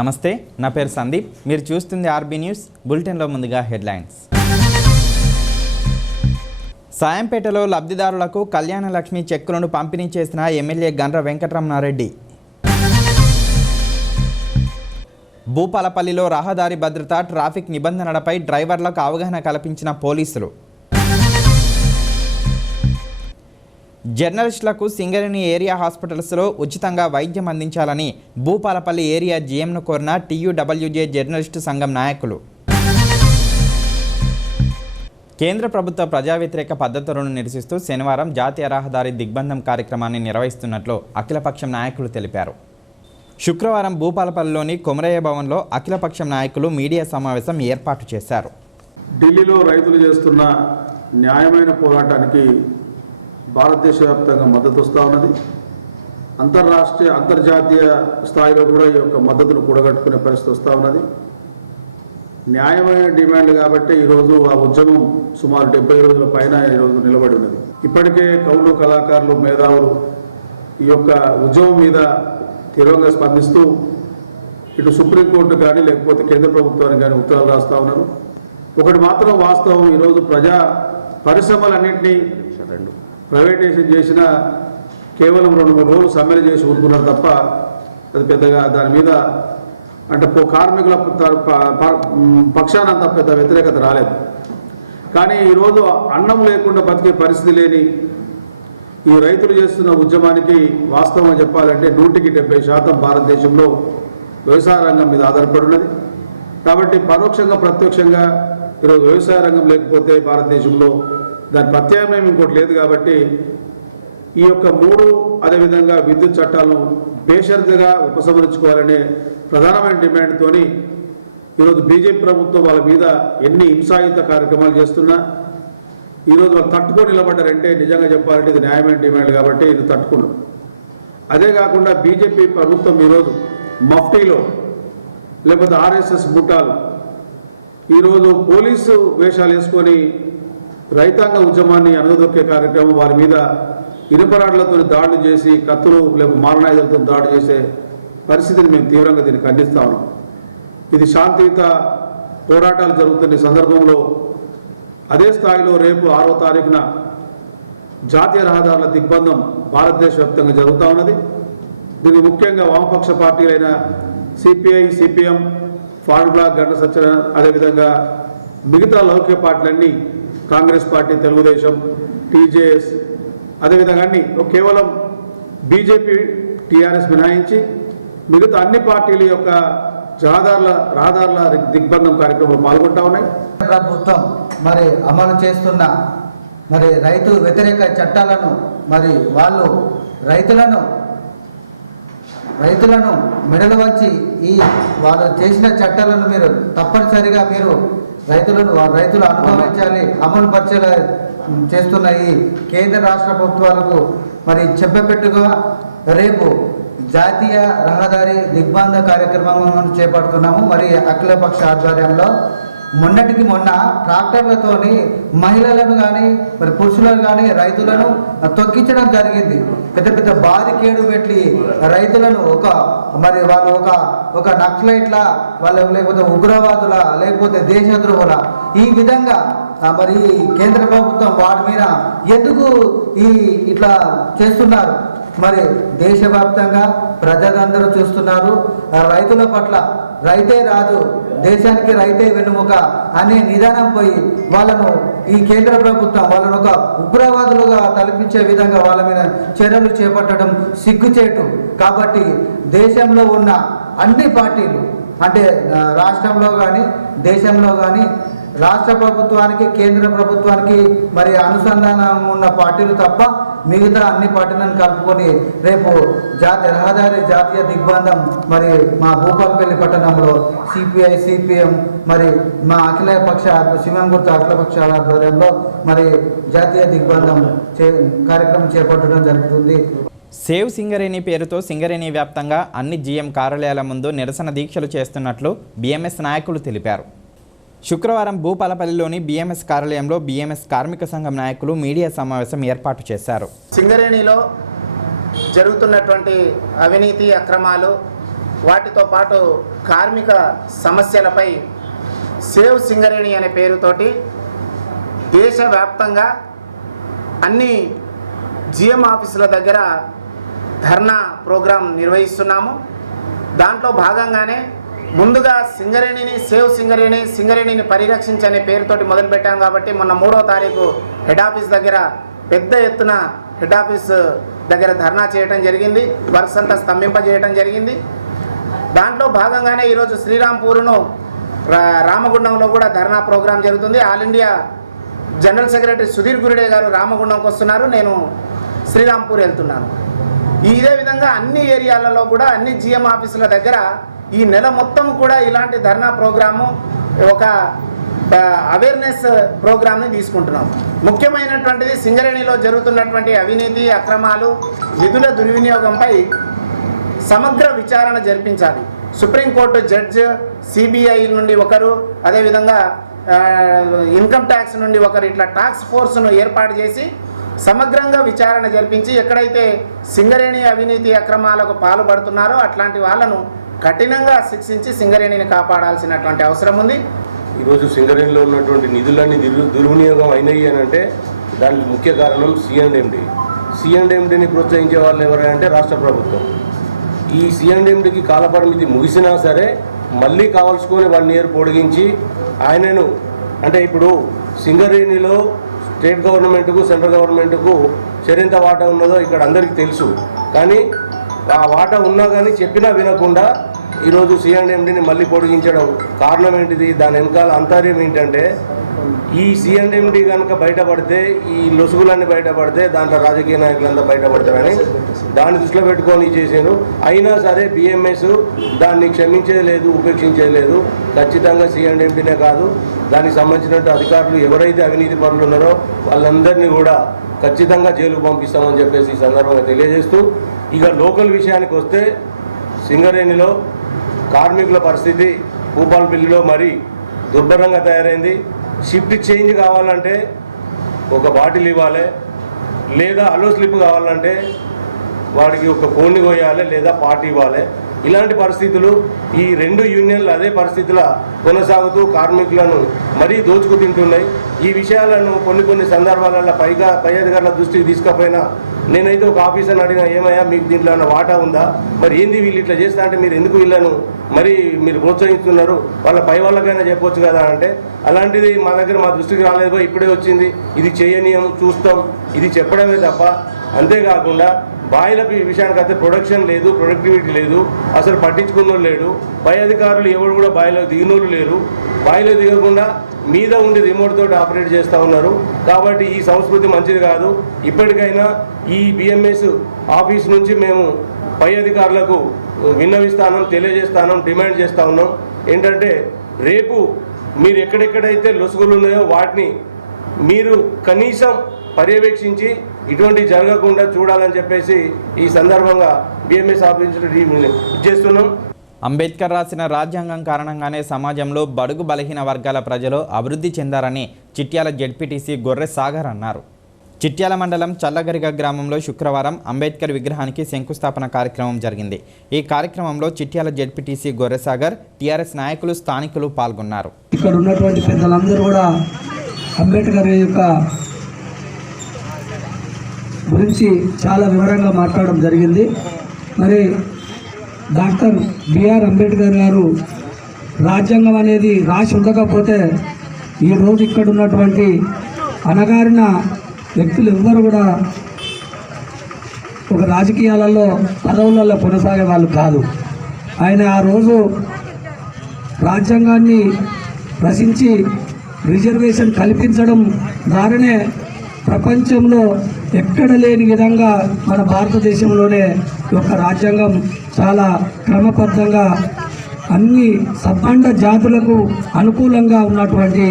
నమస్తే, నా పేరు సందీప్. మీరు చూస్తుంది ఆర్బీ న్యూస్. బులెటిన్లో ముందుగా హెడ్లైన్స్. సాయంపేటలో లబ్ధిదారులకు కళ్యాణ లక్ష్మి చెక్కులను పంపిణీ చేసిన ఎమ్మెల్యే గండ్ర వెంకటరమణారెడ్డి. భూపాలపల్లిలో రహదారి భద్రత, ట్రాఫిక్ నిబంధనలపై డ్రైవర్లకు అవగాహన కల్పించిన పోలీసులు. జర్నలిస్టులకు సింగరేణి ఏరియా హాస్పిటల్స్లో ఉచితంగా వైద్యం అందించాలని భూపాలపల్లి ఏరియా జీఎంను కోరిన టీయూడబ్ల్యూజే జర్నలిస్టు సంఘం నాయకులు. కేంద్ర ప్రభుత్వ ప్రజా వ్యతిరేక పద్ధతులను నిరసిస్తూ శనివారం జాతీయ రహదారి దిగ్బంధం కార్యక్రమాన్ని నిర్వహిస్తున్నట్లు అఖిలపక్షం నాయకులు తెలిపారు. శుక్రవారం భూపాలపల్లిలోని కొమరయ్య భవన్లో అఖిలపక్షం నాయకులు మీడియా సమావేశం ఏర్పాటు చేశారు. ఢిల్లీలో రైతులు చేస్తున్న న్యాయమైన పోరాటానికి భారతదేశ వ్యాప్తంగా మద్దతు వస్తూ ఉన్నది. అంతర్రాష్ట్రీయ అంతర్జాతీయ స్థాయిలో కూడా ఈ యొక్క మద్దతును కూడగట్టుకునే పరిస్థితి వస్తూ ఉన్నది. న్యాయమైన డిమాండ్ కాబట్టి ఈరోజు ఆ ఉద్యమం సుమారు 70 రోజుల పైన ఈరోజు నిలబడి ఉన్నది. ఇప్పటికే కవులు, కళాకారులు, మేధావులు ఈ యొక్క ఉద్యమం మీద తీవ్రంగా స్పందిస్తూ ఇటు సుప్రీంకోర్టు కానీ లేకపోతే కేంద్ర ప్రభుత్వానికి కానీ ఉత్తరాలు రాస్తూ ఉన్నారు. ఒకటి మాత్రం వాస్తవం, ఈరోజు ప్రజా పరిశ్రమలన్నింటినీ ప్రైవేటైజేషన్ చేసిన కేవలం 2-3 రోజులు సమ్మెలు చేసి ఊరుకున్నారు తప్ప అది పెద్దగా దాని మీద అంటే కార్మికుల పక్షాన అంత పెద్ద వ్యతిరేకత రాలేదు. కానీ ఈరోజు అన్నం లేకుండా బతికే పరిస్థితి లేని ఈ రైతులు చేస్తున్న ఉద్యమానికి వాస్తవం చెప్పాలంటే 100% భారతదేశంలో వ్యవసాయ రంగం మీద ఆధారపడి ఉన్నది. కాబట్టి పరోక్షంగా ప్రత్యక్షంగా ఈరోజు వ్యవసాయ రంగం లేకపోతే భారతదేశంలో దాని ప్రత్యామ్నాయం ఇంకోటి లేదు. కాబట్టి ఈ యొక్క 3 అదేవిధంగా విద్యుత్ చట్టాలను బేషరతుగా ఉపసంహరించుకోవాలనే ప్రధానమైన డిమాండ్తో ఈరోజు బీజేపీ ప్రభుత్వం వాళ్ళ మీద ఎన్ని హింసాయుత కార్యక్రమాలు చేస్తున్నా ఈరోజు వాళ్ళు తట్టుకొని నిలబడ్డారంటే నిజంగా చెప్పాలంటే ఇది న్యాయమైన డిమాండ్ కాబట్టి ఇది తట్టుకున్నారు. అదే కాకుండా బీజేపీ ప్రభుత్వం ఈరోజు మఫ్టీలో లేకపోతే ఆర్ఎస్ఎస్ ముఠాలు ఈరోజు పోలీసు వేషాలు వేసుకొని రైతాంగ ఉద్యమాన్ని అణగదొక్కే కార్యక్రమం, వారి మీద ఇనుపరాళ్లతో దాడులు చేసి కత్తులు లేకపోతే మారణాయుధాలతో దాడి చేసే పరిస్థితిని మేము తీవ్రంగా దీన్ని ఖండిస్తా ఉన్నాం. ఇది శాంతియుత పోరాటాలు జరుగుతున్న సందర్భంలో అదే స్థాయిలో రేపు 6వ తారీఖున జాతీయ రహదారుల దిగ్బంధం భారతదేశ వ్యాప్తంగా జరుగుతూ ఉన్నది. దీనికి ముఖ్యంగా వామపక్ష పార్టీలైన సిపిఐ, సిపిఎం, ఫార్వర్డ్ బ్లాక్, గంట సత్యనారాయణ, అదేవిధంగా మిగతా లౌకిక పార్టీలన్నీ కాంగ్రెస్ పార్టీ, తెలుగుదేశం, టీజేఎస్, అదేవిధంగా అన్ని కేవలం బీజేపీ, టీఆర్ఎస్ మినహాయించి మిగతా అన్ని పార్టీల యొక్క రహదారుల దిగ్బంధం కార్యక్రమంలో పాల్గొంటా ఉన్నాయి. ప్రభుత్వం మరి అమలు చేస్తున్న మరి రైతు వ్యతిరేక చట్టాలను మరి వాళ్ళు రైతులను మెడలు వంచి ఈ వాళ్ళు చేసిన చట్టాలను మీరు తప్పనిసరిగా మీరు రైతులు అనుభవించాలి, అమలు పరిచేలా చేస్తున్న ఈ కేంద్ర రాష్ట్ర ప్రభుత్వాలకు మరి చెప్పపెట్టుగా రేపు జాతీయ రహదారి దిగ్బంధ కార్యక్రమం చేపడుతున్నాము. మరి అఖిలపక్ష ఆధ్వర్యంలో మొన్నటికి మొన్న ట్రాక్టర్లతోని మహిళలను కానీ మరి పురుషులను కానీ రైతులను తొక్కించడం జరిగింది. పెద్ద పెద్ద బారికేడు పెట్టి రైతులను వాళ్ళు ఒక నక్సలైట్ల వాళ్ళ లేకపోతే ఉగ్రవాదుల లేకపోతే దేశద్రోహుల ఈ విధంగా మరి కేంద్ర ప్రభుత్వం వారి మీద ఎందుకు ఇట్లా చేస్తున్నారు? మరి దేశవ్యాప్తంగా ప్రజలందరూ చూస్తున్నారు. రైతుల పట్ల రైతే రాజు, దేశానికి రైతే వెన్నుముక అనే నిదానం పోయి వాళ్ళను ఈ కేంద్ర ప్రభుత్వం వాళ్ళను ఒక ఉగ్రవాదులుగా తలపించే విధంగా వాళ్ళ మీద చర్యలు చేపట్టడం సిగ్గుచేటు. కాబట్టి దేశంలో ఉన్న అన్ని పార్టీలు అంటే రాష్ట్రంలో కానీ దేశంలో కానీ రాష్ట్ర ప్రభుత్వానికి కేంద్ర ప్రభుత్వానికి మరి అనుసంధానం ఉన్న పార్టీలు తప్ప మిగతా అన్ని పార్టీలను కలుపుకొని రేపు రహదారి జాతీయ దిగ్బంధం మరి మా భూపాలపల్లి పట్టణంలో సిపిఐ, సిపిఎం మరి మా శివంగుర్త అఖిలపక్షాల ఆధ్వర్యంలో మరి జాతీయ దిగ్బంధం కార్యక్రమం చేపట్టడం జరుగుతుంది. సేవ్ సింగరేణి పేరుతో సింగరేణి వ్యాప్తంగా అన్ని జీఎం కార్యాలయాల ముందు నిరసన దీక్షలు చేస్తున్నట్లు బీఎంఎస్ నాయకులు తెలిపారు. శుక్రవారం భూపాలపల్లిలోని బీఎంఎస్ కార్యాలయంలో బీఎంఎస్ కార్మిక సంఘం నాయకులు మీడియా సమావేశం ఏర్పాటు చేశారు. సింగరేణిలో జరుగుతున్నటువంటి అవినీతి, అక్రమాలు వాటితో పాటు కార్మిక సమస్యలపై సేవ్ సింగరేణి అనే పేరుతోటి దేశవ్యాప్తంగా అన్ని జిఎం ఆఫీసుల దగ్గర ధర్నా ప్రోగ్రాం నిర్వహిస్తున్నాము. దాంట్లో భాగంగానే ముందుగా సింగరేణిని సేవ్ సింగరేణి, సింగరేణిని పరిరక్షించనే పేరుతోటి మొదలుపెట్టాం కాబట్టి మొన్న 3వ తారీఖు హెడ్ ఆఫీస్ దగ్గర పెద్ద ఎత్తున హెడ్ ఆఫీస్ దగ్గర ధర్నా చేయడం జరిగింది. వర్క్స్ అంతా స్తంభింపజేయడం జరిగింది. దాంట్లో భాగంగానే ఈరోజు శ్రీరాంపూర్ను రామగుండంలో కూడా ధర్నా ప్రోగ్రాం జరుగుతుంది. All India general secretary Sudhir Gurude garu రామగుండంకి వస్తున్నారు, నేను శ్రీరాంపూర్ వెళ్తున్నాను. ఇదే విధంగా అన్ని ఏరియాలలో కూడా అన్ని జిఎం ఆఫీసుల దగ్గర ఈ నెల మొత్తం కూడా ఇలాంటి ధర్నా ప్రోగ్రాము, ఒక అవేర్నెస్ ప్రోగ్రామ్ని తీసుకుంటున్నాం. ముఖ్యమైనటువంటిది సింగరేణిలో జరుగుతున్నటువంటి అవినీతి, అక్రమాలు, నిధుల దుర్వినియోగంపై సమగ్ర విచారణ జరిపించాలి. సుప్రీంకోర్టు జడ్జ్, సిబిఐ నుండి ఒకరు, అదేవిధంగా ఇన్కమ్ ట్యాక్స్ నుండి ఒకరు, ఇట్లా టాస్క్ ఫోర్స్ను ఏర్పాటు చేసి సమగ్రంగా విచారణ జరిపించి ఎక్కడైతే సింగరేణి అవినీతి అక్రమాలకు పాల్పడుతున్నారో అట్లాంటి వాళ్ళను కఠినంగా శిక్షించి సింగరేణిని కాపాడాల్సినటువంటి అవసరం ఉంది. ఈరోజు సింగరేణిలో ఉన్నటువంటి నిధులన్నీ దుర్వినియోగం అయినాయి అని అంటే దానికి ముఖ్య కారణం సిఎండ్ఎండిని ప్రోత్సహించే వాళ్ళు ఎవరంటే రాష్ట్ర ప్రభుత్వం. ఈ సిఎండ్ఎండికి కాలపరిమితి ముగిసినా సరే మళ్ళీ కావాల్సుకొని 1 year పొడిగించి ఆయనను, అంటే ఇప్పుడు సింగరేణిలో స్టేట్ గవర్నమెంట్కు సెంట్రల్ గవర్నమెంట్కు చెరింత వాటా ఉన్నదో ఇక్కడ అందరికీ తెలుసు. కానీ ఆ వాటా ఉన్నా కానీ చెప్పినా వినకుండా ఈరోజు సిఎండ్ఎండిని మళ్ళీ పొడిగించడం కారణం ఏంటిది? దాని వెనకాల అంతర్యం ఏంటంటే ఈ సిఎండ్ఎండి కనుక బయటపడితే, ఈ లొసుగులన్నీ బయటపడితే దాంట్లో రాజకీయ నాయకులంతా బయటపడతారని దాన్ని దృష్టిలో పెట్టుకొని చేశారు. అయినా సరే బిఎంఎస్ దాన్ని క్షమించేది లేదు, ఉపేక్షించేది లేదు. ఖచ్చితంగా సిఎండ్ఎండినే కాదు, దానికి సంబంధించినట్టు అధికారులు ఎవరైతే అవినీతి పరులు ఉన్నారో వాళ్ళందరినీ కూడా ఖచ్చితంగా జైలుకు పంపిస్తామని చెప్పేసి ఈ సందర్భంగా తెలియజేస్తూ, ఇక లోకల్ విషయానికి వస్తే సింగరేణిలో కార్మికుల పరిస్థితి భూపాలపల్లిలో మరీ దుర్భరంగా తయారైంది. షిఫ్ట్ చేంజ్ కావాలంటే ఒక బాటిల్ ఇవ్వాలి, లేదా అలో స్లిప్ కావాలంటే వాడికి ఒక కోన్ని కొయ్యాలి, లేదా పార్టీ ఇవ్వాలి. ఇలాంటి పరిస్థితులు ఈ 2 యూనియన్లు అదే పరిస్థితుల కొనసాగుతూ కార్మికులను మరీ దోచుకు తింటున్నాయి. ఈ విషయాలను కొన్ని సందర్భాలలో పై అధికారుల దృష్టికి తీసుకపోయినా నేనైతే ఒక ఆఫీసర్ని అడిగినా, ఏమయ్యా మీకు దీంట్లో ఏమైనా వాటా ఉందా, మరి ఏంది వీళ్ళు ఇట్లా చేస్తా అంటే మీరు ఎందుకు వీళ్ళను మరి మీరు ప్రోత్సహిస్తున్నారు, వాళ్ళ పై వాళ్ళకైనా చెప్పొచ్చు కదా అంటే, అలాంటిది మా దృష్టికి రాలేదు, ఇప్పుడే వచ్చింది, ఇది చేయనీయం, చూస్తాం, ఇది చెప్పడమే తప్ప. అంతేకాకుండా బాయిల విషయానికి అయితే ప్రొడక్షన్ లేదు, ప్రొడక్టివిటీ లేదు, అసలు పట్టించుకున్నోళ్ళు లేడు. పై అధికారులు ఎవరు కూడా బాయిలో దిగినోళ్ళు లేరు. బాయిలో దిగకుండా మీద ఉండి రిమోట్ తోటి ఆపరేట్ చేస్తూ ఉన్నారు. కాబట్టి ఈ సంస్కృతి మంచిది కాదు. ఇప్పటికైనా ఈ బిఎంఎస్ ఆఫీస్ నుంచి మేము పై అధికారులకు విన్నవిస్తాను, తెలియజేస్తాను, డిమాండ్ చేస్తూ ఉన్నాం. ఏంటంటే రేపు మీరు ఎక్కడెక్కడైతే లొసుగులు ఉన్నాయో వాటిని మీరు కనీసం పర్యవేక్షించి ఇటువంటి జరగకుండా చూడాలని చెప్పేసి ఈ సందర్భంగా బిఎంఎస్ ఆఫీస్ చేస్తున్నాం. అంబేద్కర్ రాసిన రాజ్యాంగం కారణంగానే సమాజంలో బడుగు బలహీన వర్గాల ప్రజలు అభివృద్ధి చెందారని చిట్యాల జెడ్పీటీసీ గొర్రె సాగర్ అన్నారు. చిట్యాల మండలం చల్లగరిగ గ్రామంలో శుక్రవారం అంబేద్కర్ విగ్రహానికి శంకుస్థాపన కార్యక్రమం జరిగింది. ఈ కార్యక్రమంలో చిట్యాల జెడ్పీటీసీ గొర్రె సాగర్, టీఆర్ఎస్ నాయకులు, స్థానికులు పాల్గొన్నారు. ఇక్కడ ఉన్నటువంటి పెద్దలందరూ కూడా అంబేద్కర్ యొక్క గురించి చాలా వివరంగా మాట్లాడడం జరిగింది. మరి డాక్టర్ బిఆర్ అంబేద్కర్ గారు రాజ్యాంగం అనేది రాసి ఉండకపోతే ఈరోజు ఇక్కడ ఉన్నటువంటి అణగారిన వ్యక్తులు ఎవ్వరు కూడా ఒక రాజకీయాలలో పదవులలో కొనసాగే వాళ్ళు కాదు. ఆయన ఆ రోజు రాజ్యాంగాన్ని రచించి రిజర్వేషన్ కల్పించడం ద్వారానే ప్రపంచంలో ఎక్కడ లేని విధంగా మన భారతదేశంలోనే ఒక రాజ్యాంగం చాలా క్రమబద్ధంగా అన్ని సబ్బండ జాతులకు అనుకూలంగా ఉన్నటువంటి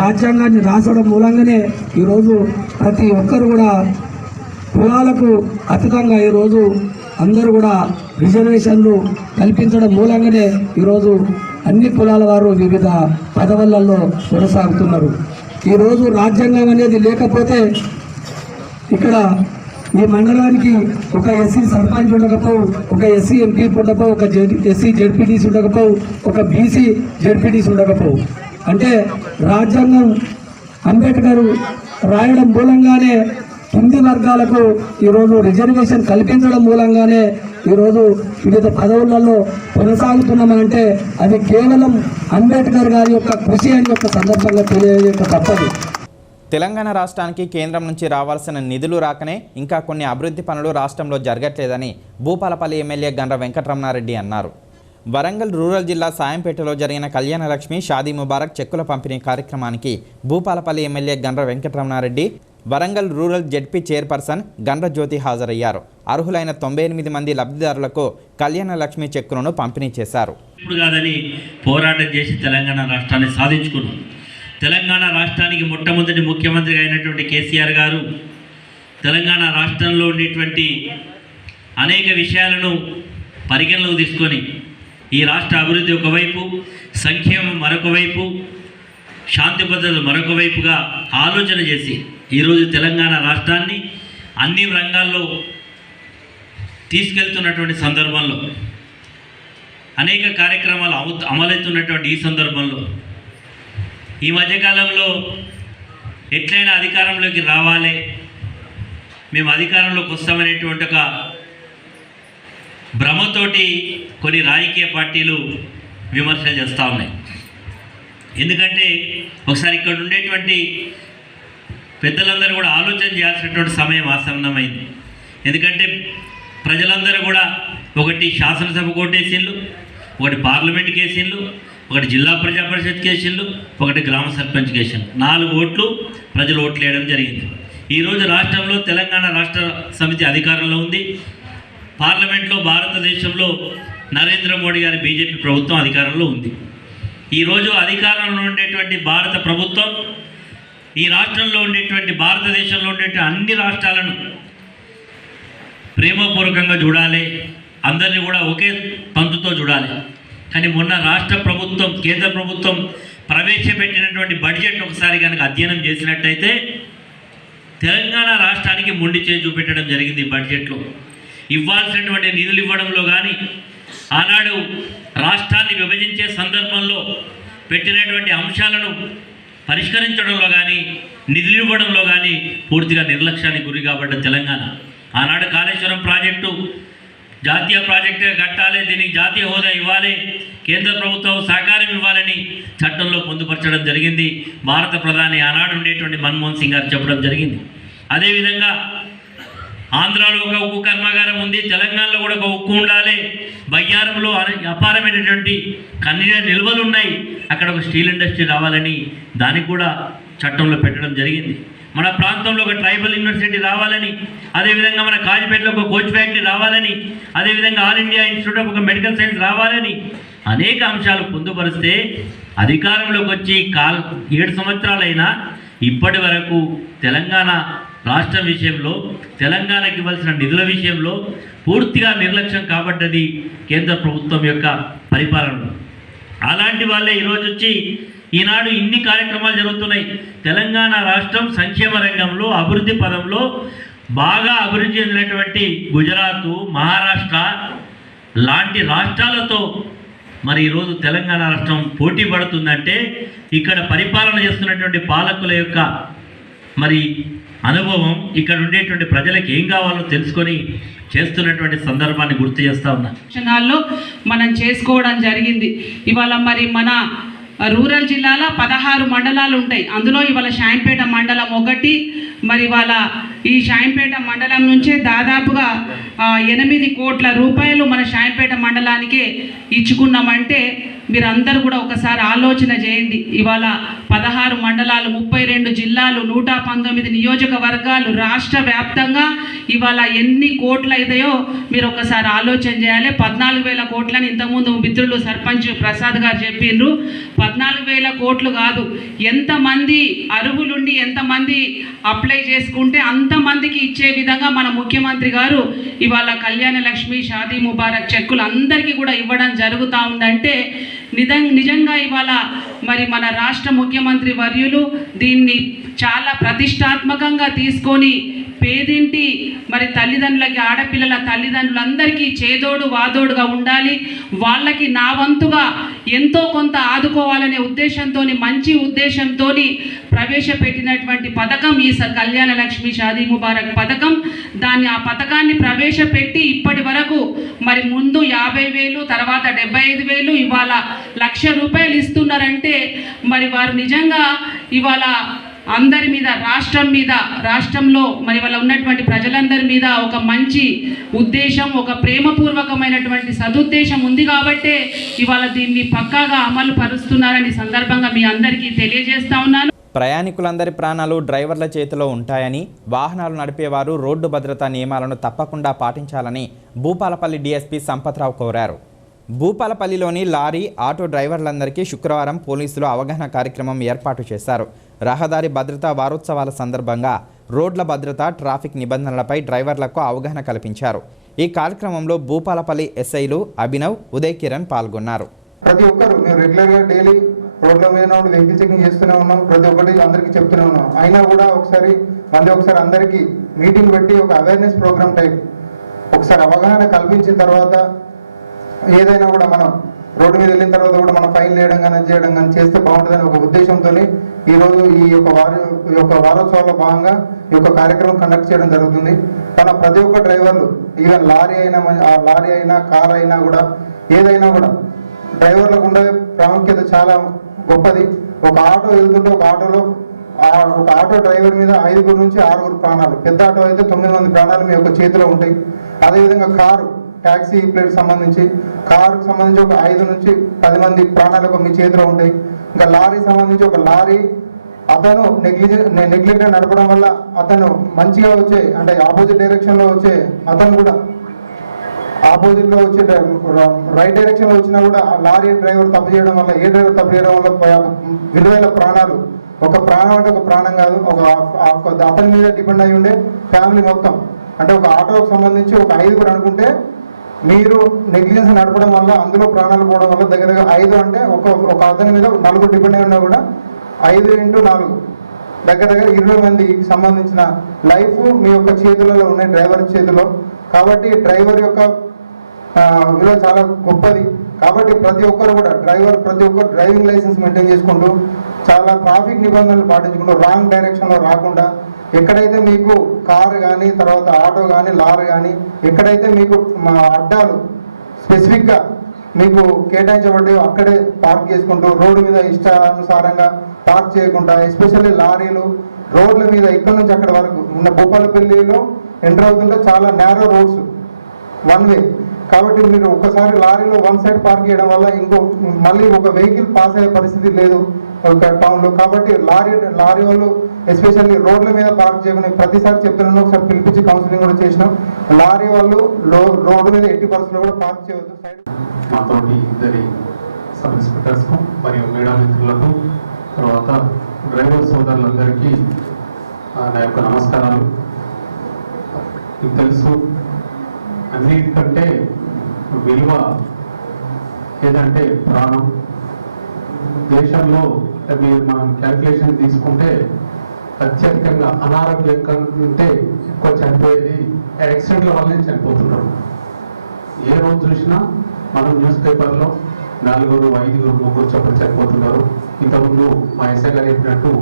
రాజ్యాంగాన్ని రాసడం మూలంగానే ఈరోజు ప్రతి ఒక్కరు కూడా కులాలకు అతీతంగా ఈరోజు అందరూ కూడా రిజర్వేషన్లు కల్పించడం మూలంగానే ఈరోజు అన్ని కులాల వారు వివిధ పదవులలో కొనసాగుతున్నారు. ఈరోజు రాజ్యాంగం అనేది లేకపోతే ఇక్కడ ఈ మండలానికి ఒక ఎస్సీ సర్పంచ్ ఉండకపోవు, ఒక ఎస్సీ ఎంపీ ఉండకపోవు, ఒక ఎస్సీ జెడ్పీటీసీ ఉండకపోవు, ఒక బీసీ జెడ్పీటీసీ ఉండకపోవు. అంటే రాజ్యాంగం అంబేద్కర్ రాయడం మూలంగానే కింది వర్గాలకు ఈరోజు రిజర్వేషన్ కల్పించడం మూలంగానే ఈరోజు వివిధ పదవులలో కొనసాగుతున్నామనంటే అది కేవలం అంబేద్కర్ గారి యొక్క కృషి అని యొక్క సందర్భంగా తెలియజేయక తప్పదు. తెలంగాణ రాష్ట్రానికి కేంద్రం నుంచి రావాల్సిన నిధులు రాకనే ఇంకా కొన్ని అభివృద్ధి పనులు రాష్ట్రంలో జరగట్లేదని భూపాలపల్లి ఎమ్మెల్యే గండ్ర వెంకటరమణారెడ్డి అన్నారు. వరంగల్ రూరల్ జిల్లా సాయంపేటలో జరిగిన కళ్యాణలక్ష్మి షాదీ ముబారక్ చెక్కుల పంపిణీ కార్యక్రమానికి Bhupalpally MLA Gandra Venkataramana Reddy, Warangal rural ZP chairperson Gandra Jyothi హాజరయ్యారు. అర్హులైన 98 మంది లబ్ధిదారులకు కళ్యాణలక్ష్మి చెక్కులను పంపిణీ చేశారు. ఇప్పుడు కాదని పోరాటం చేసి తెలంగాణ రాష్ట్రాన్ని సాధించుకున్నాం. తెలంగాణ రాష్ట్రానికి మొట్టమొదటి ముఖ్యమంత్రిగా అయినటువంటి కేసీఆర్ గారు తెలంగాణ రాష్ట్రంలో ఉండేటువంటి అనేక విషయాలను పరిగణలోకి తీసుకొని ఈ రాష్ట్ర అభివృద్ధి ఒకవైపు, సంక్షేమం మరొక వైపు, శాంతి భద్రతలు మరొక వైపుగా ఆలోచన చేసి ఈరోజు తెలంగాణ రాష్ట్రాన్ని అన్ని రంగాల్లో తీసుకెళ్తున్నటువంటి సందర్భంలో, అనేక కార్యక్రమాలు అమలవుతున్నటువంటి ఈ సందర్భంలో ఈ మధ్యకాలంలో ఎట్లయినా అధికారంలోకి రావాలి, మేము అధికారంలోకి వస్తామనేటువంటి ఒక భ్రమతోటి కొన్ని రాజకీయ పార్టీలు విమర్శలు చేస్తూ ఉన్నాయి. ఎందుకంటే ఒకసారి ఇక్కడ ఉండేటువంటి పెద్దలందరూ కూడా ఆలోచన చేయాల్సినటువంటి సమయం ఆసన్నమైంది. ఎందుకంటే ప్రజలందరూ కూడా ఒకటి శాసనసభ కోటేసిళ్ళు, ఒకటి పార్లమెంట్ కేసిళ్ళు, ఒకటి జిల్లా ప్రజా పరిషత్ కేసిళ్ళు, ఒకటి గ్రామ సర్పంచ్ కేసిళ్ళు, 4 ఓట్లు ప్రజలు ఓట్లు వేయడం జరిగింది. ఈరోజు రాష్ట్రంలో తెలంగాణ రాష్ట్ర సమితి అధికారంలో ఉంది. పార్లమెంట్లో భారతదేశంలో నరేంద్ర మోడీ గారి బీజేపీ ప్రభుత్వం అధికారంలో ఉంది. ఈరోజు అధికారంలో ఉండేటువంటి భారత ప్రభుత్వం ఈ రాష్ట్రంలో ఉండేటువంటి భారతదేశంలో ఉండేటువంటి అన్ని రాష్ట్రాలను ప్రేమపూర్వకంగా చూడాలి, అందరినీ కూడా ఒకే పంతుతో చూడాలి. కానీ మొన్న రాష్ట్ర ప్రభుత్వం, కేంద్ర ప్రభుత్వం ప్రవేశపెట్టినటువంటి బడ్జెట్ ఒకసారి కనుక అధ్యయనం చేసినట్టయితే తెలంగాణ రాష్ట్రానికి మొండి చేయి చూపెట్టడం జరిగింది. బడ్జెట్లో ఇవ్వాల్సినటువంటి నిధులు ఇవ్వడంలో కానీ, ఆనాడు రాష్ట్రాన్ని విభజించే సందర్భంలో పెట్టినటువంటి అంశాలను పరిష్కరించడంలో కానీ, నిధులు ఇవ్వడంలో కానీ పూర్తిగా నిర్లక్ష్యానికి గురి కాబడ్డ తెలంగాణ. ఆనాడు కాళేశ్వరం ప్రాజెక్టు జాతీయ ప్రాజెక్టుగా కట్టాలి, దీనికి జాతీయ హోదా ఇవ్వాలి, కేంద్ర ప్రభుత్వం సహకారం ఇవ్వాలని చట్టంలో పొందుపరచడం జరిగింది. భారత ప్రధాని ఆనాడు ఉండేటువంటి మన్మోహన్ సింగ్ గారు చెప్పడం జరిగింది. అదేవిధంగా ఆంధ్రాలో ఒక ఉక్కు కర్మాగారం ఉంది, తెలంగాణలో కూడా ఒక ఉక్కు ఉండాలి, బయ్యారంలో అపారమైనటువంటి ఖనిజ నిల్వలు ఉన్నాయి, అక్కడ ఒక స్టీల్ ఇండస్ట్రీ రావాలని దానికి కూడా చట్టంలో పెట్టడం జరిగింది. మన ప్రాంతంలో ఒక ట్రైబల్ యూనివర్సిటీ రావాలని, అదేవిధంగా మన కాజిపేటలో ఒక కోచ్ ఫ్యాక్టరీ రావాలని, అదేవిధంగా ఆల్ ఇండియా ఇన్స్టిట్యూట్ ఆఫ్ ఒక మెడికల్ సైన్స్ రావాలని అనేక అంశాలు పొందుపరిస్తే అధికారంలోకి వచ్చి 7 సంవత్సరాలైనా ఇప్పటి వరకు తెలంగాణ రాష్ట్రం విషయంలో, తెలంగాణకి ఇవ్వాల్సిన నిధుల విషయంలో పూర్తిగా నిర్లక్ష్యం కాబడ్డది కేంద్ర ప్రభుత్వం యొక్క పరిపాలన. అలాంటి వాళ్ళే ఈరోజు వచ్చి ఈనాడు ఇన్ని కార్యక్రమాలు జరుగుతున్నాయి. తెలంగాణ రాష్ట్రం సంక్షేమ రంగంలో, అభివృద్ధి పదంలో బాగా అభివృద్ధి చెందినటువంటి గుజరాత్, మహారాష్ట్ర లాంటి రాష్ట్రాలతో మరి ఈరోజు తెలంగాణ రాష్ట్రం పోటీ పడుతుందంటే ఇక్కడ పరిపాలన చేస్తున్నటువంటి పాలకుల యొక్క మరి అనుభవం, ఇక్కడ ఉండేటువంటి ప్రజలకు ఏం కావాలో తెలుసుకొని చేస్తున్నటువంటి సందర్భాన్ని గుర్తు చేస్తూ ఉన్నా. క్షణాల్లో మనం చేసుకోవడం జరిగింది. ఇవాళ మరి మన రూరల్ జిల్లాలో 16 మండలాలు ఉంటాయి. అందులో ఇవాళ షాంపేట మండలం ఒకటి. మరి ఇవాళ ఈ షాంపేట మండలం నుంచే దాదాపుగా 8 కోట్ల రూపాయలు మన షాంపేట మండలానికే ఇచ్చుకున్నామంటే మీరందరూ కూడా ఒకసారి ఆలోచన చేయండి. ఇవాళ 16 మండలాలు, 32 జిల్లాలు, 119 నియోజకవర్గాలు, రాష్ట్ర వ్యాప్తంగా ఇవాళ ఎన్ని కోట్లు అవుతాయో మీరు ఒకసారి ఆలోచన చేయాలి. 14,000 కోట్లని ఇంతకుముందు మిత్రులు సర్పంచ్ ప్రసాద్ గారు చెప్పిండ్రు. 14,000 కోట్లు కాదు, ఎంతమంది అర్హులుండి ఎంతమంది అప్లై చేసుకుంటే అంతమందికి ఇచ్చే విధంగా మన ముఖ్యమంత్రి గారు ఇవాళ కళ్యాణ లక్ష్మి, షాదీ ముబారక్ చెక్కులు అందరికీ కూడా ఇవ్వడం జరుగుతూ ఉందంటే నిజంగా ఇవాళ మరి మన రాష్ట్ర ముఖ్యమంత్రి వర్యులు దీన్ని చాలా ప్రతిష్టాత్మకంగా తీసుకొని పేదింటి మరి తల్లిదండ్రులకి, ఆడపిల్లల తల్లిదండ్రులందరికీ చేదోడు వాదోడుగా ఉండాలి, వాళ్ళకి నా వంతుగా ఎంతో కొంత ఆదుకోవాలనే ఉద్దేశంతో, మంచి ఉద్దేశంతో ప్రవేశపెట్టినటువంటి పథకం ఈ కళ్యాణ లక్ష్మి షాదీ ముబారక్ పథకం. ఆ పథకాన్ని ప్రవేశపెట్టి ఇప్పటి వరకు మరి ముందు 50,000, తర్వాత 75,000, ఇవాళ 1,00,000 రూపాయలు ఇస్తున్నారంటే మరి వారు నిజంగా ఇవాళ అందరి మీద, రాష్ట్రంలో మరి వాళ్ళ ఉన్నటువంటి ప్రజలందరి మీద ఒక మంచి ఉద్దేశం, ఒక ప్రేమపూర్వకమైనటువంటి సదుద్దేశం ఉంది కాబట్టే ఇవాళ దీన్ని పక్కాగా అమలు పరుస్తున్నారని సందర్భంగా మీ అందరికీ తెలియజేస్తా ఉన్నాను. ప్రయాణికులందరి ప్రాణాలు డ్రైవర్ల చేతిలో ఉంటాయని, వాహనాలు నడిపేవారు రోడ్డు భద్రతా నియమాలను తప్పకుండా పాటించాలని భూపాలపల్లి డీఎస్పీ సంపత్రావు కోరారు. భూపాలపల్లిలోని లారీ, ఆటో డ్రైవర్లందరికీ శుక్రవారం పోలీసులు అవగాహన కార్యక్రమం ఏర్పాటు చేశారు. రహదారి భద్రతా వారోత్సవాల సందర్భంగా రోడ్ల భద్రత, ట్రాఫిక్ నిబంధనలపై డ్రైవర్లకు అవగాహన కల్పించారు. ఈ కార్యక్రమంలో భూపాలపల్లి ఎస్ఐలు అభినవ్, ఉదయ్ కిరణ్ పాల్గొన్నారు. ప్రతి ఒక్కరు మేము రెగ్యులర్గా డైలీ రోడ్ల మీద ఉండి వెహికల్ చెకింగ్ చేస్తూనే ఉన్నాం, ప్రతి ఒక్కటి అందరికీ చెప్తూనే ఉన్నాం. అయినా కూడా ఒకసారి అందరికీ మీటింగ్ పెట్టి ఒక అవేర్నెస్ ప్రోగ్రామ్ టైప్ ఒకసారి అవగాహన కల్పించిన తర్వాత ఏదైనా కూడా మనం రోడ్డు మీద వెళ్ళిన తర్వాత కూడా మనం ఫైన్ చేయడం కానీ చేస్తే బాగుంటుందని ఒక ఉద్దేశంతో ఈరోజు ఈ యొక్క వారోత్సవాల్లో భాగంగా ఈ యొక్క కార్యక్రమం కండక్ట్ చేయడం జరుగుతుంది. ప్రతి ఒక్క డ్రైవర్లు, ఈవెన్ లారీ అయినా కార్ అయినా కూడా ఏదైనా కూడా డ్రైవర్లకు ఉండే ప్రాముఖ్యత చాలా గొప్పది. ఒక ఆటో వెళ్తుంటే ఒక ఆటో డ్రైవర్ మీద 5 నుంచి 6 ప్రాణాలు, పెద్ద ఆటో అయితే 9 మంది ప్రాణాలు మీ యొక్క చేతిలో ఉంటాయి. అదేవిధంగా కారు, ట్యాక్సీ ప్లేట్ సంబంధించి కారుకు సంబంధించి ఒక 5 నుంచి 10 మంది ప్రాణాలు మీ చేతిలో ఉంటాయి. ఇంకా లారీ సంబంధించి ఒక లారీ అతను నెగ్లిజెంట్గా నడపడం వల్ల అతను మంచిగా వచ్చే, అంటే ఆపోజిట్ డైరెక్షన్లో వచ్చే అతను కూడా ఆపోజిట్లో వచ్చే రైట్ డైరెక్షన్లో వచ్చినా కూడా ఆ లారీ డ్రైవర్ తప్పు చేయడం వల్ల, ఏ డ్రైవర్ తప్పు చేయడం వల్ల విలువైన ప్రాణాలు, ఒక ప్రాణం అంటే ఒక ప్రాణం కాదు, అతని మీద డిపెండ్ అయి ఉండే ఫ్యామిలీ మొత్తం, అంటే ఒక ఆటోకి సంబంధించి ఒక 5 అనుకుంటే మీరు నెగ్లిజెన్స్ నడపడం వల్ల అందులో ప్రాణాలు పోవడం వల్ల దగ్గర 5 అంటే ఒక అతని మీద 4 డిపెండ్ అయి ఉన్నా కూడా 5 × 4 దగ్గర 20 మందికి సంబంధించిన లైఫ్ మీ యొక్క చేతులలో ఉన్నాయి, డ్రైవర్ చేతిలో. కాబట్టి డ్రైవర్ యొక్క విలువ చాలా గొప్పది. కాబట్టి ప్రతి ఒక్కరు డ్రైవింగ్ లైసెన్స్ మెయింటైన్ చేసుకుంటూ చాలా ట్రాఫిక్ నిబంధనలు పాటించుకుంటూ రాంగ్ డైరెక్షన్లో రాకుండా, ఎక్కడైతే మీకు కారు కానీ, తర్వాత ఆటో కానీ, లారీ కానీ ఎక్కడైతే మీకు అడ్డాలు స్పెసిఫిక్గా మీకు కేటాయించబడ్డాయో అక్కడే పార్క్ చేసుకుంటూ, రోడ్డు మీద ఇష్టానుసారంగా పార్క్ చేయకుండా, ఎస్పెషల్లీ లారీలు రోడ్ల మీద ఇక్కడ నుంచి అక్కడ వరకు ఉన్న భూపాలపల్లిలో ఎంటర్ అవుతుంటే చాలా నేరో రోడ్స్, 1 వే. కాబట్టి మీరు ఒకసారి లారీలో 1 సైడ్ పార్క్ చేయడం వల్ల మళ్ళీ ఒక వెహికల్ పాస్ అయ్యే పరిస్థితి లేదు ఒక టౌన్లో. కాబట్టి లారీ వాళ్ళు ఎస్పెషల్లీ రోడ్ల మీద పార్క్ చేయమని ప్రతిసారి చెప్తున్నాను. ఒకసారి పిలిపించి కౌన్సిలింగ్ కూడా చేసినాం. లారీ వాళ్ళు రోడ్డు మీద ఎట్టి పరిస్థితుల్లో కూడా పార్క్ చేయవద్దు. మాతోటి 2 సబ్ ఇన్స్పెక్టర్స్కు మరియు మీడియా మిత్రులకు, తర్వాత డ్రైవర్ సోదరులందరికీ నా యొక్క నమస్కారాలు. మీకు తెలుసు, అన్నిటికంటే విలువ ఏదంటే ప్రాణం. దేశంలో మీరు మనం క్యాల్కులేషన్ తీసుకుంటే అత్యధికంగా అనారోగ్యం కంటే ఎక్కువ చనిపోయేది యాక్సిడెంట్ల వల్లనే చనిపోతున్నారు. ఏ రోజు చూసినా మనం న్యూస్ పేపర్లో 4, 5, 3 చొప్పున చనిపోతున్నారు. ఇంతకుముందు మా ఎస్ఐ గారు చెప్పినట్టు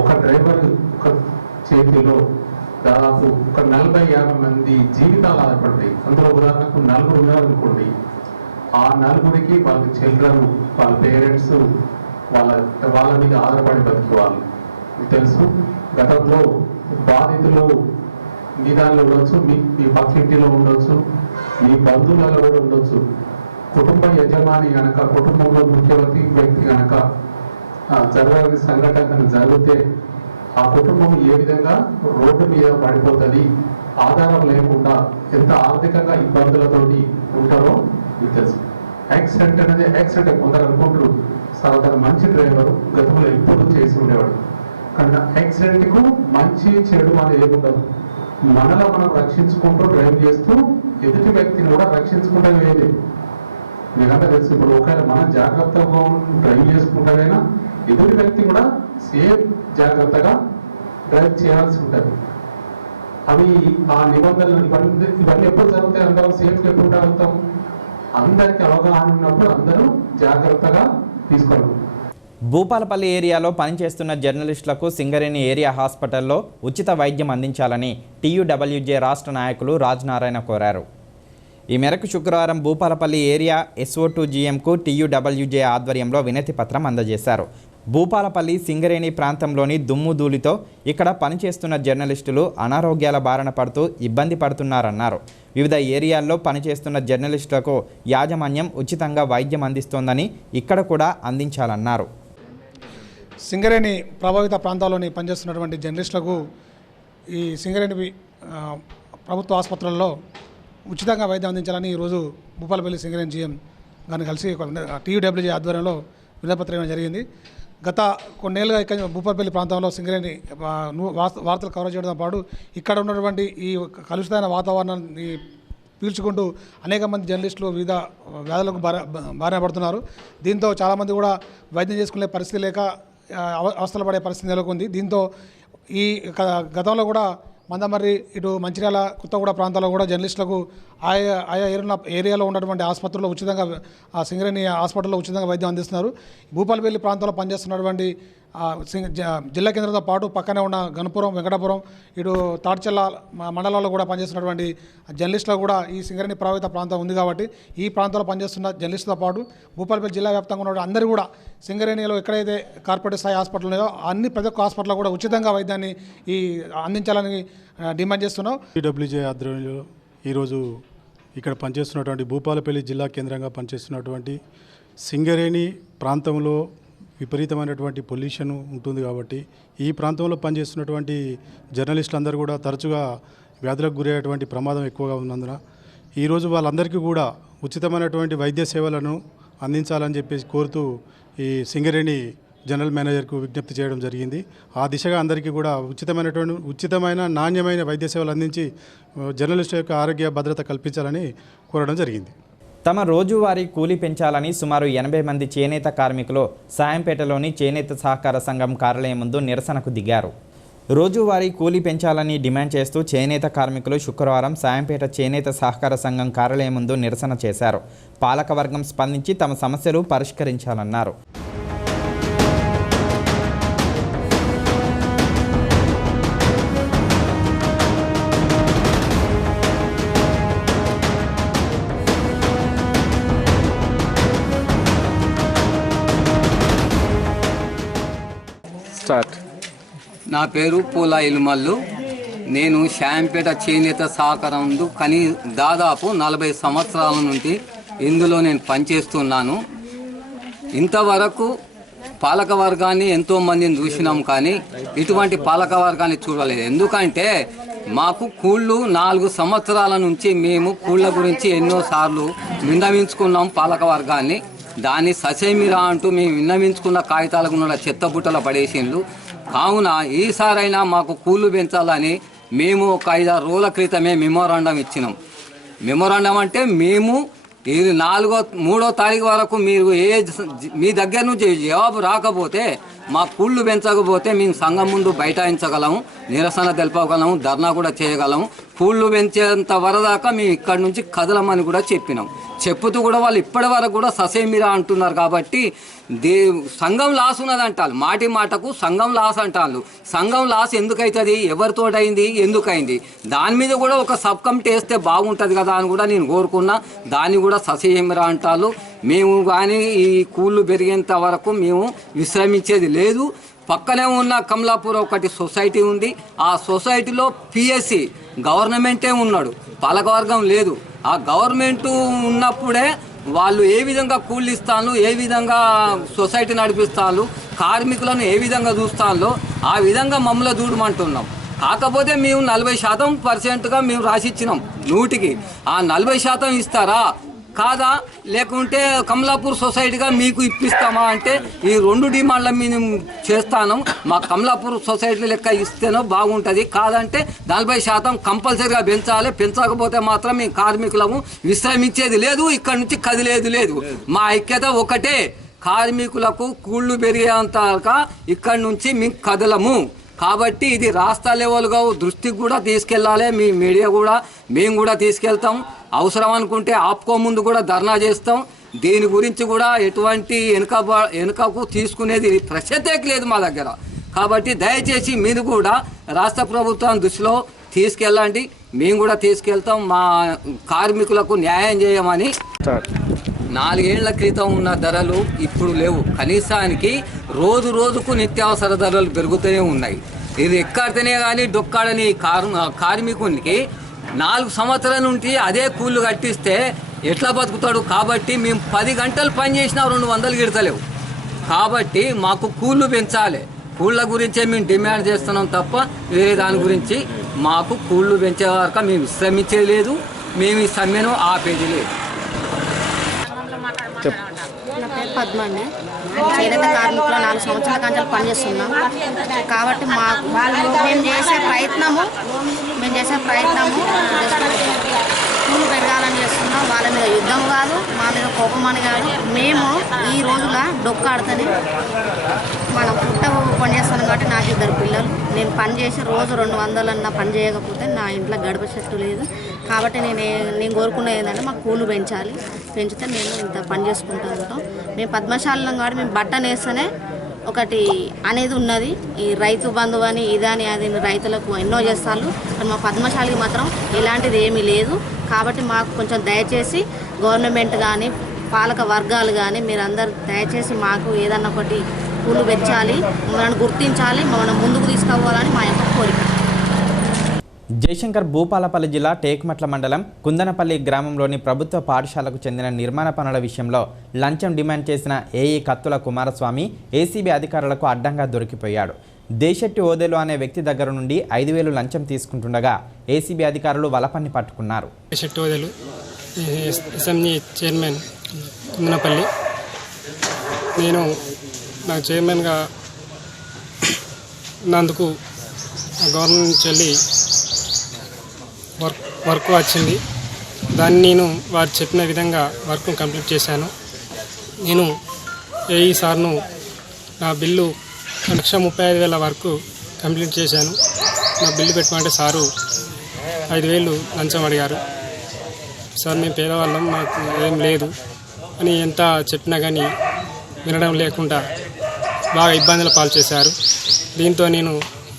ఒక డ్రైవర్ ఒక చేతిలో దాదాపు ఒక 40-50 మంది జీవితాలు ఆధారపడతాయి. అందులో ఉదాహరణకు 4 ఉన్నారనుకోండి, ఆ 4కి వాళ్ళ చిల్డ్రన్, వాళ్ళ పేరెంట్స్, వాళ్ళ మీద ఆధారపడి బతికేవాళ్ళు. మీకు తెలుసు, గతంలో బాధితులు మీ దానిలో ఉండొచ్చు, మీ పక్కింటిలో ఉండొచ్చు, మీ బంధువులలో కూడా ఉండొచ్చు. కుటుంబ యజమాని కనుక, కుటుంబంలో ముఖ్యవర్తి వ్యక్తి కనుక జరగని సంఘటన జరిగితే ఆ కుటుంబం ఏ విధంగా రోడ్డు మీద పడిపోతుంది, ఆధారం లేకుండా ఎంత ఆర్థికంగా ఇబ్బందులతోటి ఉంటారో మీకు తెలుసు. యాక్సిడెంట్ అనేది యాక్సిడెంట్ కొందరు అనుకుంటారు సార్ తను మంచి డ్రైవర్, గతంలో ఎప్పుడు చేసి ఉండేవాడు. కానీ యాక్సిడెంట్కు మంచి చెడు అనేది ఏముండదు. మనలో మనం రక్షించుకుంటూ డ్రైవ్ చేస్తూ ఎదుటి వ్యక్తిని కూడా రక్షించుకుంటే వేరే. మీకంతా తెలుసు, ఇప్పుడు ఒకవేళ మనం జాగ్రత్తగా డ్రైవ్ చేసుకుంటేనైనా ఎదుటి వ్యక్తి కూడా సేఫ్ జాగ్రత్తగా డ్రైవ్ చేయాల్సి ఉంటుంది. అవి ఆ నిబంధనలు ఇవన్నీ ఎప్పుడు జరుగుతాయి, అందరం సేఫ్గా ఎప్పుడు ఉండగలుగుతాం, అందరికీ అవగాహన ఉన్నప్పుడు అందరూ జాగ్రత్తగా తీసుకోవాలి. భూపాలపల్లి ఏరియాలో పనిచేస్తున్న జర్నలిస్టులకు సింగరేణి ఏరియా హాస్పిటల్లో ఉచిత వైద్యం అందించాలని TUWJ రాష్ట్ర నాయకులు రాజనారాయణ కోరారు. ఈ మేరకు శుక్రవారం భూపాలపల్లి ఏరియా SO2GMకు TUWJ ఆధ్వర్యంలో వినతి పత్రం అందజేశారు. భూపాలపల్లి సింగరేణి ప్రాంతంలోని దుమ్ముధూళితో ఇక్కడ పనిచేస్తున్న జర్నలిస్టులు అనారోగ్యాల బారిన పడుతూ ఇబ్బంది పడుతున్నారన్నారు. వివిధ ఏరియాల్లో పనిచేస్తున్న జర్నలిస్టులకు యాజమాన్యం ఉచితంగా వైద్యం అందిస్తోందని ఇక్కడ కూడా అందించాలన్నారు. సింగరేణి ప్రభావిత ప్రాంతాల్లోని పనిచేస్తున్నటువంటి జర్నలిస్టులకు ఈ సింగరేణి ప్రభుత్వ ఆసుపత్రుల్లో ఉచితంగా వైద్యం అందించాలని ఈరోజు భూపాలపల్లి సింగరేణి GM గారిని కలిసి TUWJ ఆధ్వర్యంలో వినతిపత్రం ఇవ్వడం జరిగింది. గత కొన్నేళ్ళుగా ఇక్కడ భూపాలపల్లి ప్రాంతంలో సింగరేణి వార్తలు కవర్ చేయడంతో పాటు ఇక్కడ ఉన్నటువంటి ఈ కలుషితమైన వాతావరణాన్ని పీల్చుకుంటూ అనేక మంది జర్నలిస్టులు వివిధ వ్యాధులకు బారిన పడుతున్నారు. దీంతో చాలామంది కూడా వైద్యం చేసుకునే పరిస్థితి లేక అవస్థలు పడే పరిస్థితి నెలకొంది. దీంతో ఈ గతంలో కూడా మందమర్రి ఇటు మంచిర్యాల కొత్తగూడ ప్రాంతాల్లో కూడా జర్నలిస్టులకు ఆయా ఏరియాలో ఉన్నటువంటి ఆసుపత్రుల్లో ఉచితంగా సింగరేణి హాస్పిటల్లో ఉచితంగా వైద్యం అందిస్తున్నారు. భూపాలపల్లి ప్రాంతంలో పనిచేస్తున్నటువంటి జిల్లా కేంద్రంతో పాటు పక్కనే ఉన్న గణపురం, వెంకటాపురం, ఇటు తాడ్చెల్ల మండలాల్లో కూడా పనిచేస్తున్నటువంటి జర్నలిస్టులు కూడా ఈ సింగరేణి ప్రభావిత ప్రాంతం ఉంది కాబట్టి ఈ ప్రాంతంలో పనిచేస్తున్న జర్నలిస్టులతో పాటు భూపాలపల్లి జిల్లా వ్యాప్తంగా ఉన్న అందరూ కూడా సింగరేణిలో ఎక్కడైతే కార్పొరేట్ స్థాయి హాస్పిటల్ ఉన్నాయో అన్ని ప్రతి ఒక్క హాస్పిటల్లో కూడా ఉచితంగా వైద్యాన్ని అందించాలని డిమాండ్ చేస్తున్నాం. TUWJ ఆధ్వర్యంలో ఈరోజు ఇక్కడ పనిచేస్తున్నటువంటి భూపాలపల్లి జిల్లా కేంద్రంగా పనిచేస్తున్నటువంటి సింగరేణి ప్రాంతంలో విపరీతమైనటువంటి పొల్యూషన్ ఉంటుంది కాబట్టి ఈ ప్రాంతంలో పనిచేస్తున్నటువంటి జర్నలిస్టులు అందరూ కూడా తరచుగా వ్యాధులకు గురయ్యేటువంటి ప్రమాదం ఎక్కువగా ఉన్నందున ఈరోజు వాళ్ళందరికీ కూడా ఉచితమైనటువంటి వైద్య సేవలను అందించాలని చెప్పేసి కోరుతూ ఈ సింగరేణి జనరల్ మేనేజర్కు విజ్ఞప్తి చేయడం జరిగింది. ఆ దిశగా అందరికీ కూడా ఉచితమైన నాణ్యమైన వైద్య సేవలు అందించి జర్నలిస్టుల యొక్క ఆరోగ్య భద్రత కల్పించాలని కోరడం జరిగింది. తమ రోజువారీ కూలీ పెంచాలని సుమారు 80 మంది చేనేత కార్మికులు సాయంపేటలోని చేనేత సహకార సంఘం కార్యాలయం ముందు నిరసనకు దిగారు. రోజువారీ కూలీ పెంచాలని డిమాండ్ చేస్తూ చేనేత కార్మికులు శుక్రవారం సాయంపేట చేనేత సహకార సంఘం కార్యాలయం ముందు నిరసన చేశారు. పాలకవర్గం స్పందించి తమ సమస్యలు పరిష్కరించాలన్నారు. నా పేరు పూల ఇల్మల్లు. నేను శాంపేట చేనేత సహకారం దాదాపు 40 సంవత్సరాల నుండి ఇందులో నేను పనిచేస్తున్నాను. ఇంతవరకు పాలక వర్గాన్ని ఎంతోమందిని చూసినాం కానీ ఇటువంటి పాలక వర్గాన్ని చూడలేదు. ఎందుకంటే మాకు కూళ్ళు 4 సంవత్సరాల నుంచి మేము కూళ్ళ గురించి ఎన్నోసార్లు విన్నవించుకున్నాం పాలక వర్గాన్ని. దాన్ని ససేమిరా అంటూ మేము విన్నవించుకున్న కాగితాలకు ఉన్న చెత్తబుట్టలు పడేసిండ్రు. కావున ఈసారైనా మాకు కూళ్ళు పెంచాలని మేము ఒక 5-6 రోజుల క్రితమే మెమోరాండం ఇచ్చినాం. మెమోరాండం అంటే మేము ఈ 3వ తారీఖు వరకు మీరు మీ దగ్గర నుంచి జవాబు రాకపోతే మా కూళ్ళు పెంచకపోతే మేము సంఘం ముందు బైఠాయించగలము, నిరసన తెలుపగలము, ధర్నా కూడా చేయగలము. కూళ్ళు పెంచేంత వరదాకా మేము ఇక్కడి నుంచి కదలమని కూడా చెప్పినాం. చెప్పుతూ కూడా వాళ్ళు ఇప్పటి వరకు కూడా ససేమిరా అంటున్నారు. కాబట్టి సంఘం లాస్ ఉన్నదంటారు, మాటి మాటకు సంఘం లాస్ అంటారు. సంఘం లాస్ ఎందుకైతుంది, ఎవరితోటైంది, ఎందుకైంది, దాని మీద కూడా ఒక సబ్ కమిటీ వేస్తే బాగుంటుంది కదా అని కూడా నేను కోరుకున్నా. దాన్ని కూడా ససేమిరా అంటారు. మేము కానీ ఈ కూళ్ళు పెరిగేంత వరకు మేము విశ్రమించేది లేదు. పక్కనే ఉన్న కమలాపూర్ ఒకటి సొసైటీ ఉంది. ఆ సొసైటీలో PSC గవర్నమెంటే ఉన్నాడు, పాలకవర్గం లేదు. ఆ గవర్నమెంట్ ఉన్నప్పుడే వాళ్ళు ఏ విధంగా కూళ్ళు ఇస్తాను, ఏ విధంగా సొసైటీ నడిపిస్తాను, కార్మికులను ఏ విధంగా చూస్తానో ఆ విధంగా మమ్మల్ని చూడమంటున్నాం. కాకపోతే మేము 40% మేము రాసిచ్చినాం 100కి. ఆ 40% ఇస్తారా కాదా, లేకుంటే కమలాపూర్ సొసైటీగా మీకు ఇప్పిస్తామా అంటే ఈ 2 డిమాండ్ల మేము చేస్తాను. మా కమలాపూర్ సొసైటీ లెక్క ఇస్తేనో బాగుంటుంది, కాదంటే 40% కంపల్సరీగా పెంచాలి. పెంచకపోతే మాత్రం మేము కార్మికులము విశ్రమించేది లేదు, ఇక్కడి నుంచి కదిలేదు లేదు. మా ఐక్యత ఒకటే, కార్మికులకు కూళ్ళు పెరిగేంతగా ఇక్కడి నుంచి మేము కదలము. కాబట్టి ఇది రాష్ట్ర లెవెల్గా దృష్టికి కూడా తీసుకెళ్ళాలి. మీ మీడియా కూడా మేము కూడా తీసుకెళ్తాం. అవసరం అనుకుంటే ఆప్కో ముందు కూడా ధర్నా చేస్తాం. దీని గురించి కూడా ఎటువంటి వెనుకకు తీసుకునేది ప్రశ్నే లేదు మా దగ్గర. కాబట్టి దయచేసి మీరు కూడా రాష్ట్ర ప్రభుత్వం దృష్టిలో తీసుకెళ్ళండి. మేము కూడా తీసుకెళ్తాం. మా కార్మికులకు న్యాయం చేయమని. 4 ఏళ్ల క్రితం ఉన్న ధరలు ఇప్పుడు లేవు. కనీసానికి రోజు రోజుకు నిత్యావసర ధరలు పెరుగుతూనే ఉన్నాయి. ఇది ఎక్కడితేనే కానీ డొక్కాడని కార్మికునికి 4 సంవత్సరాల నుండి అదే కూళ్ళు కట్టిస్తే ఎట్లా బతుకుతాడు? కాబట్టి మేము 10 గంటలు పని చేసినా 200 గిడతలేవు. కాబట్టి మాకు కూళ్ళు పెంచాలి. కూళ్ళ గురించే మేము డిమాండ్ చేస్తున్నాం తప్ప వేరే దాని గురించి మాకు కూళ్ళు పెంచే వరకు మేము విశ్రమించేది లేదు. మేము ఈ సమ్మెను ఆపేది లేదు. నా పేరు పద్మ అండి. చేనేత కార్మికులు 4 సంవత్సరాల కంచెలు పనిచేస్తున్నాం. కాబట్టి మేము చేసే ప్రయత్నము కూలు పెరగాలని చేస్తున్నాం. వాళ్ళ మీద యుద్ధం కాదు, మా మీద కోపం అని కాదు. మేము ఈ రోజుల డొక్కాడుతని మనం పుట్ట పని చేస్తున్నాం. కాబట్టి నాకు 2 పిల్లలు. నేను పని చేసి రోజు 200 అన్న పని చేయకపోతే నా ఇంట్లో గడప చెట్టు లేదు. కాబట్టి నేను కోరుకునేది ఏంటంటే మాకు కూలు పెంచితే మేము ఇంత పని చేసుకుంటూ ఉంటాం. మేము పద్మశాలం కాబట్టి మేము బట్ట నేస్తేనే ఒకటి అనేది ఉన్నది. ఈ రైతు బంధువు అని ఇదని అది రైతులకు ఎన్నో చేస్తారు. కానీ మా పద్మశాలికి మాత్రం ఇలాంటిది ఏమీ లేదు. కాబట్టి మాకు కొంచెం దయచేసి గవర్నమెంట్ కానీ పాలక వర్గాలు కానీ మీరందరూ దయచేసి మాకు ఏదన్నా ఒకటి కూలు పెంచాలి, మమ్మల్ని గుర్తించాలి, మమ్మల్ని ముందుకు తీసుకుపోవాలని మా యొక్క కోరిక. జయశంకర్ భూపాలపల్లి జిల్లా టేకుమట్ల మండలం కుందనపల్లి గ్రామంలోని ప్రభుత్వ పాఠశాలకు చెందిన నిర్మాణ పనుల విషయంలో లంచం డిమాండ్ చేసిన ఏఈ కత్తుల కుమారస్వామి ఏసీబీ అధికారులకు అడ్డంగా దొరికిపోయాడు. దేశెట్టి ఓదెలు అనే వ్యక్తి దగ్గర నుండి 5,000 లంచం తీసుకుంటుండగా ఏసీబీ అధికారులు వలపన్ని పట్టుకున్నారు. Desetti Odelu assembly chairman Kundanapalli. నేను నాకు చైర్మన్గా నందుకు గవర్నమెంట్ నుంచి వెళ్ళి వర్క్ వచ్చింది. దాన్ని నేను వారు చెప్పిన విధంగా వర్క్ కంప్లీట్ చేశాను. నేను ఏఈ సార్ను నా బిల్లు 1,35,000 వరకు కంప్లీట్ చేశాను. నా బిల్లు పెట్టమంటే సారు 5,000 లంచం అడిగారు. సార్ మేము పేదవాళ్ళం, మాకు ఏం లేదు అని ఎంత చెప్పినా కానీ వినడం లేకుండా బాగా ఇబ్బందులు పాలు చేశారు. దీంతో నేను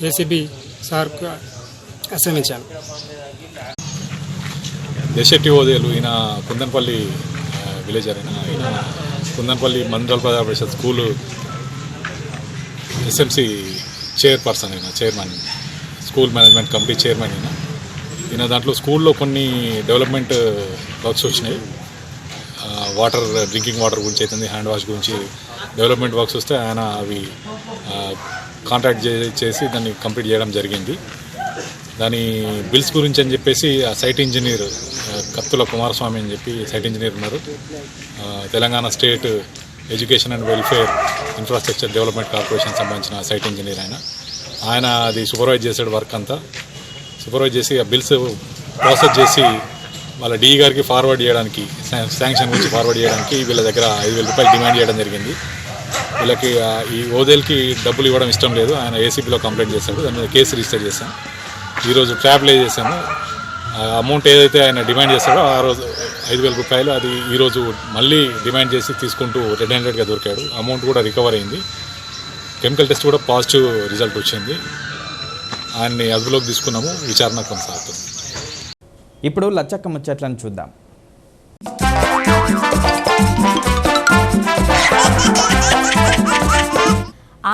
ఏసీబీ సార్కు అసమించాను. దేశెట్టి ఓదేలు ఈయన కుందనపల్లి విలేజర్. ఈయన Kundanapalli Mandal Praja Parishad school SMC chairperson. Chairman, school management committee chairman. ఈయన దాంట్లో స్కూల్లో కొన్ని డెవలప్మెంట్ వర్క్స్ వచ్చినాయి. వాటర్, డ్రింకింగ్ వాటర్ గురించి అవుతుంది, హ్యాండ్ వాష్ గురించి డెవలప్మెంట్ వర్క్స్ వస్తే ఆయన అవి కాంట్రాక్ట్ చేసి దాన్ని కంప్లీట్ చేయడం జరిగింది. దాని బిల్స్ గురించి అని చెప్పేసి ఆ సైట్ ఇంజనీర్ కత్తుల కుమారస్వామి అని చెప్పి సైట్ ఇంజనీర్ ఉన్నారు. Telangana state education and welfare infrastructure development corporation సంబంధించిన సైట్ ఇంజనీర్ ఆయన అది సూపర్వైజ్ చేసాడు. వర్క్ అంతా సూపర్వైజ్ చేసి ఆ బిల్స్ ప్రాసెస్ చేసి వాళ్ళ డిఈ గారికి ఫార్వర్డ్ చేయడానికి, శాంక్షన్ గురించి ఫార్వర్డ్ చేయడానికి వీళ్ళ దగ్గర 5,000 రూపాయలు డిమాండ్ చేయడం జరిగింది. వీళ్ళకి ఈ ఓదేల్కి డబ్బులు ఇవ్వడం ఇష్టం లేదు. ఆయన ఏసీబీలో కంప్లైంట్ చేశాడు. దాని మీద కేసు రిజిస్టర్ చేశాం. ఈరోజు ట్రాప్ లే చేశాము. అమౌంట్ ఏదైతే ఆయన డిమాండ్ చేస్తాడో ఆ రోజు 5,000 రూపాయలు అది ఈరోజు మళ్ళీ డిమాండ్ చేసి తీసుకుంటూ రెడ్ హ్యాండెడ్గా దొరికాడు. అమౌంట్ కూడా రికవర్ అయింది. కెమికల్ టెస్ట్ కూడా పాజిటివ్ రిజల్ట్ వచ్చింది. ఆయన్ని అదుపులోకి తీసుకున్నాము. విచారణ కొనసాగుతుంది. ఇప్పుడు లచ్చక్క ముచ్చట్లను చూద్దాం.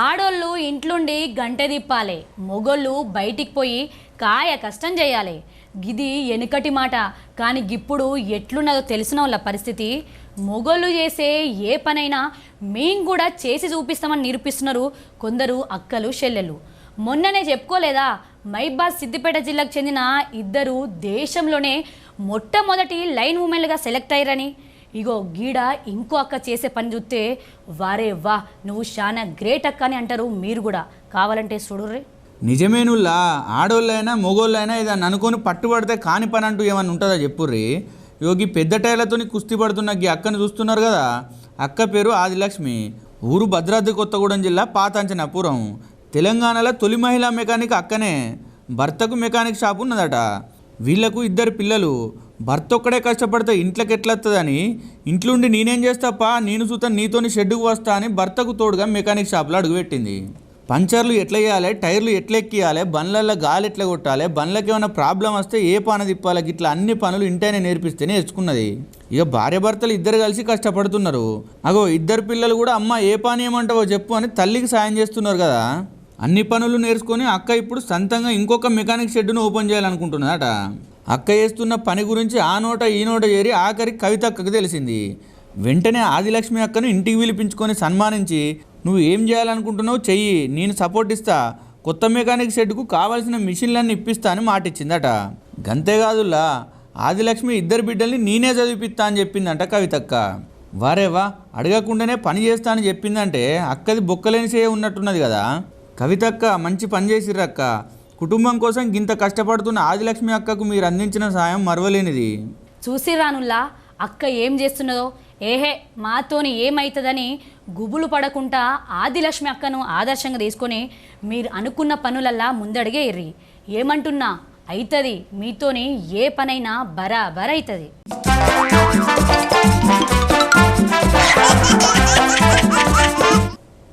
ఆడోళ్ళు ఇంట్లుండి గంటె తిప్పాలి, మొగోళ్ళు బయటికి పోయి కాయ కష్టం చేయాలి. గిది వెనుకటి మాట. కానీ ఇప్పుడు ఎట్లున్నదో తెలిసిన వాళ్ళ పరిస్థితి. మొగోళ్ళు చేసే ఏ పనైనా మేము కూడా చేసి చూపిస్తామని నిరూపిస్తున్నారు కొందరు అక్కలు చెల్లెళ్ళు. మొన్ననే చెప్పుకోలేదా, మైబాద్ సిద్దిపేట జిల్లాకు చెందిన 2 దేశంలోనే మొట్టమొదటి లైన్ ఉమెన్లుగా సెలెక్ట్ అయ్యారని. ఇగో గీడ ఇంకో అక్క చేసే పని చూస్తే వారే వా నువ్వు చాలా గ్రేట్ అక్క అని అంటారు. మీరు కూడా కావాలంటే చూడుర్రే. నిజమేనుల్లా, ఆడోళ్ళైనా మొగోళ్ళైనా ఏదన్నా అనుకొని పట్టుబడితే కాని పని అంటూ ఏమన్నా ఉంటుందా చెప్పుర్రి. యోగి పెద్ద టైర్లతో కుస్తీ పడుతున్న ఈ అక్కను చూస్తున్నారు కదా. అక్క పేరు ఆదిలక్ష్మి. ఊరు భద్రాద్రి కొత్తగూడెం జిల్లా పాతంచనాపురం. తెలంగాణలో తొలి మహిళా మెకానిక్ అక్కనే. భర్తకు మెకానిక్ షాప్ ఉన్నదట. వీళ్లకు 2 పిల్లలు. భర్త ఒక్కడే కష్టపడితే ఇంట్లోకి ఎట్లొస్తుందని ఇంట్లుండి నేనేం చేస్తాపా, నేను సుత నీతోని షెడ్డుకు వస్తా అని భర్తకు తోడుగా మెకానిక్ షాప్లో అడుగుపెట్టింది. పంచర్లు ఎట్లా వేయాలి, టైర్లు ఎట్లా ఎక్కియాలి, బండ్లల్లో గాలి ఎట్లా కొట్టాలి, బండ్లకి ఏమైనా ప్రాబ్లం వస్తే ఏ పాన తిప్పాలి, ఇట్లా అన్ని పనులు ఇంటనే నేర్పిస్తే నేర్చుకున్నది. ఇక భార్య భర్తలు 2 కలిసి కష్టపడుతున్నారు. అగో 2 పిల్లలు కూడా అమ్మ ఏ పని ఏమంటావో చెప్పు అని తల్లికి సాయం చేస్తున్నారు కదా. అన్ని పనులు నేర్చుకొని అక్క ఇప్పుడు సొంతంగా ఇంకొక మెకానిక్ షెడ్డును ఓపెన్ చేయాలనుకుంటున్నదట. అక్క చేస్తున్న పని గురించి ఆ నోట ఈ నోట చేరి ఆఖరికి కవితక్కకు తెలిసింది. వెంటనే ఆదిలక్ష్మి అక్కను ఇంటికి పిలిపించుకొని సన్మానించి నువ్వు ఏం చేయాలనుకుంటున్నావు చెయ్యి, నేను సపోర్ట్ ఇస్తా, కొత్త మెకానిక్ షెడ్కు కావాల్సిన మిషన్లన్నీ ఇప్పిస్తా అని మాటిచ్చిందట. గంతేకాదులా ఆదిలక్ష్మి 2 బిడ్డల్ని నేనే చదివిపిస్తా అని చెప్పిందంట కవితక్క. వారేవా అడగకుండానే పని చేస్తా అని చెప్పిందంటే అక్కది బొక్కలేని చేయ ఉన్నట్టున్నది కదా. కవితక్క మంచి పని చేసిర్రక్క. కుటుంబం కోసం గింత కష్టపడుతున్న ఆదిలక్ష్మి అక్కకు మీరు అందించిన సాయం మరవలేనిది. చూసి రానుల్లా అక్క ఏం చేస్తున్నదో. ఏహే మాతోని ఏమవుతుందని గుబులు పడకుండా ఆదిలక్ష్మి అక్కను ఆదర్శంగా తీసుకొని మీరు అనుకున్న పనులల్లా ముందడిగే ఇర్రి. ఏమంటున్నా అవుతుంది, మీతోని ఏ పనైనా బరాబర్ అవుతుంది.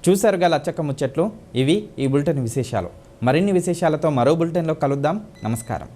చూశారుగా లచ్చక్క ముచ్చట్లు. ఇవి ఈ బులెటిన్ విశేషాలు. మరిన్ని విశేషాలతో మరో బులెటిన్లో కలుద్దాం. నమస్కారం.